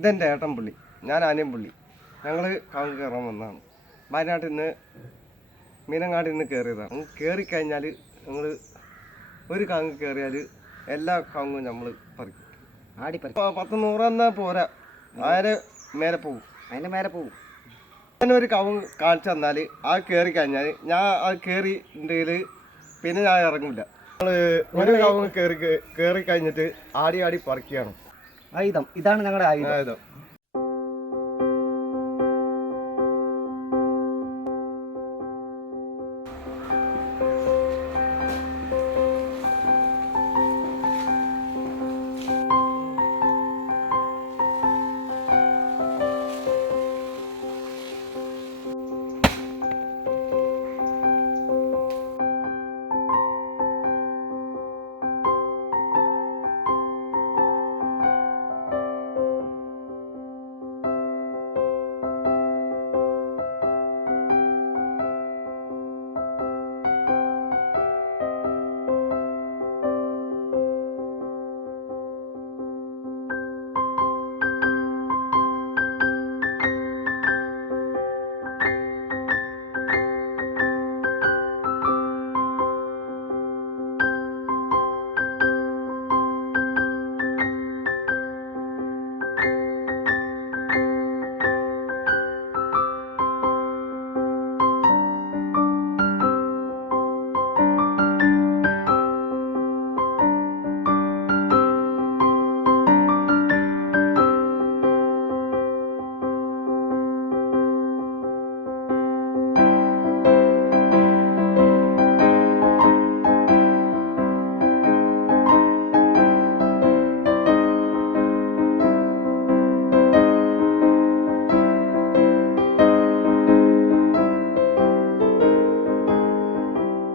ഇതെൻ്റെ ഏട്ടൻ പുള്ളി, ഞാൻ ആനയും പുള്ളി. ഞങ്ങൾ കവുങ്ങ് കയറാൻ വന്നതാണ്. വയനാട്ടിൽ നിന്ന് മീനങ്ങാടിൽ നിന്ന് കയറിയതാണ്. കയറിക്കഴിഞ്ഞാൽ ഞങ്ങൾ ഒരു കവുങ്ങ് കയറിയാൽ എല്ലാ കവുങ്ങും നമ്മൾ പറിക്കും. ആടിപ്പറിക്കും. 10-100 എന്നാൽ പോരാ, അതിൻ്റെ മേലെ പോകും. ഒരു കവുങ്ങ് കാണിച്ചു തന്നാൽ ആ കയറി കഴിഞ്ഞാൽ ഞാൻ അത് കയറിണ്ടെങ്കിൽ പിന്നെ ഞാൻ ഇറങ്ങില്ല. നമ്മൾ ഒരു കവുങ്ങ് കയറി കഴിഞ്ഞിട്ട് ആടി പറിക്കുകയാണ്. ആയുധം ഇതാണ് ഞങ്ങളുടെ ആയുധം.